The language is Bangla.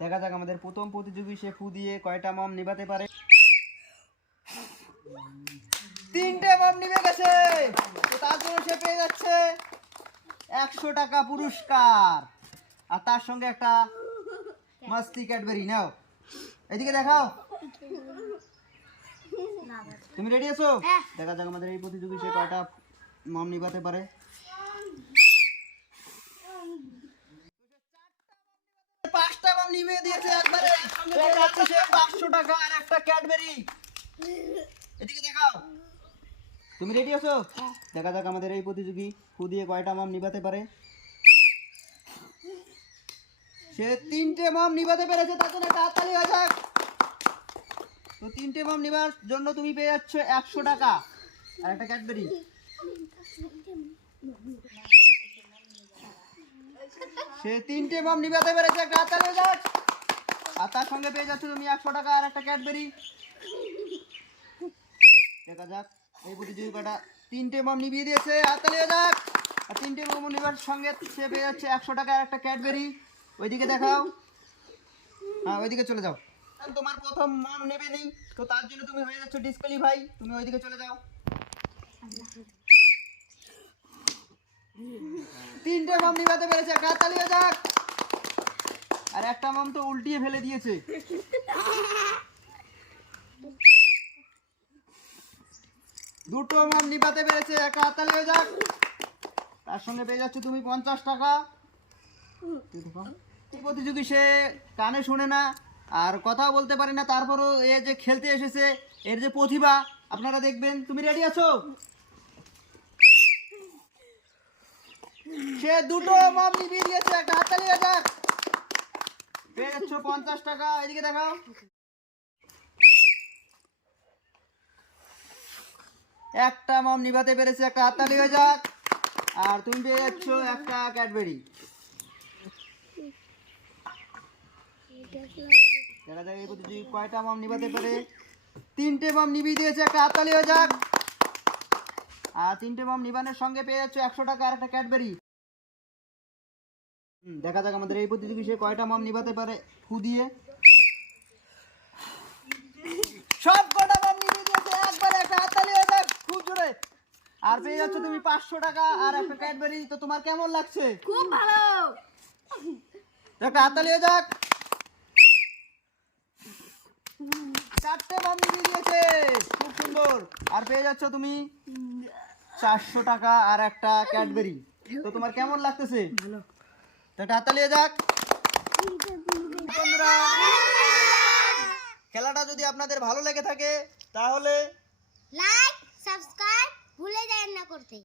দেখা যাক আমাদের প্রথম প্রতিযোগী সে ফু দিয়ে কয়টা মম নিভাতে পারে। তিনটে মম নিভে গেছে তো তার জন্য সে পেয়ে যাচ্ছে একশো টাকা পুরস্কার। আর তার সঙ্গে একটা মাস্তি ক্যাডবেরি নাও। এদিকে দেখাও। তুমি রেডি আছো? দেখা যাক আমাদের এই প্রতিযোগী সে কয়টা মম নিভাতে পারে পাঁচটা মম নিভিয়ে দিয়েছে একবারে। পাঁচশো টাকা আর একটা ক্যাডবেরি। এদিকে দেখাও। তুমি রেডি আছো? দেখা যাক আমাদের এই প্রতিযোগী দিয়ে কয়টা মাম নিভাতে পারে। সে তিনটে মাম নিভাতে পেরেছে তার জন্য হাততালি হয়ে যাক। তো তিনটে মাম নিবার জন্য তুমি পেয়ে যাচ্ছ একশো টাকা। আর একটা ক্যাডবেরি। সে তিনটে মাম নিভাতে পেরেছে একটা হাততালি হয়ে যাক। আর তার সঙ্গে পেয়ে যাচ্ছ তুমি একশো টাকা আর একটা ক্যাডবেরি। দেখা যাক, এই প্রতিযোগিতাটা তিনটে মম নিভিয়ে দিয়েছে হাততালি হয়ে যাক। আর তিনটে মম নিবার সঙ্গে সে পেয়ে যাচ্ছে একশো টাকা আর একটা ক্যাডবেরি। ওইদিকে দেখাও। হ্যাঁ ওইদিকে চলে যাও। তোমার প্রথম মম নেবে নেই, তো তার জন্য তুমি হয়ে যাচ্ছ ডিসকালিফাই তুমি ওইদিকে চলে যাও। তিনটে মম নিভাতে পেরেছে একটা যাক? আর একটা মম তো উল্টিয়ে ফেলে দিয়েছে। দুটো মাম নিপাতে পেরেছে একটা হাততালি হয়ে যাক? তার সঙ্গে পেয়ে যাচ্ছে তুমি পঞ্চাশ টাকা। প্রতিযোগী সে কানে শুনে না, আর কথাও বলতে পারে না। তারপরও এ যে খেলতে এসেছে, এর যে প্রতিভা, আপনারা দেখবেন। তুমি রেডি আছো? সে দুটো মাম নিভিয়ে দিয়েছে, একটা হাততালি যাক। পেয়ে যাচ্ছ পঞ্চাশ টাকা, এদিকে দেখাও। একটা মম নিভাতে পেরেছে, একটা হাততালি হয়ে যাক। আর তুমি পেয়ে যাচ্ছ একটা ক্যাডবেরি দেখা যাক এই কয়টা মম নিভাতে পারে। তিনটে মম নিভিয়ে দিয়েছে, একটা হাততালি হয়ে যাক। আর তিনটে মম নিবানের সঙ্গে পেয়ে যাচ্ছ একশো টাকা আর একটা ক্যাডবেরি দেখা যাক আমাদের এই প্রতিযোগী সে কয়টা মম নিভাতে পারে? ফু দিয়ে। সব কটা মম নিভিয়ে দিয়েছে একবারে একটা হাততালি হয়ে যাক খুব জোরে। আর পেয়ে যাচ্ছ তুমি পাঁচশো টাকা আর একটা ক্যাডবেরি তো তোমার কেমন লাগছে? খুব ভালো। একটা হাততালি হয়ে যাক। চারটে মম নিভিয়ে দিয়েছে খুব সুন্দর। আর পেয়ে যাচ্ছ তুমি চারশো টাকা আর একটা ক্যাডবেরি। তো তোমার কেমন লাগতেছে? যাক। খেলাটা যদি আপনাদের ভালো লেগে থাকে তাহলে লাইক সাবস্ক্রাইব ভুলে যায় না করতে।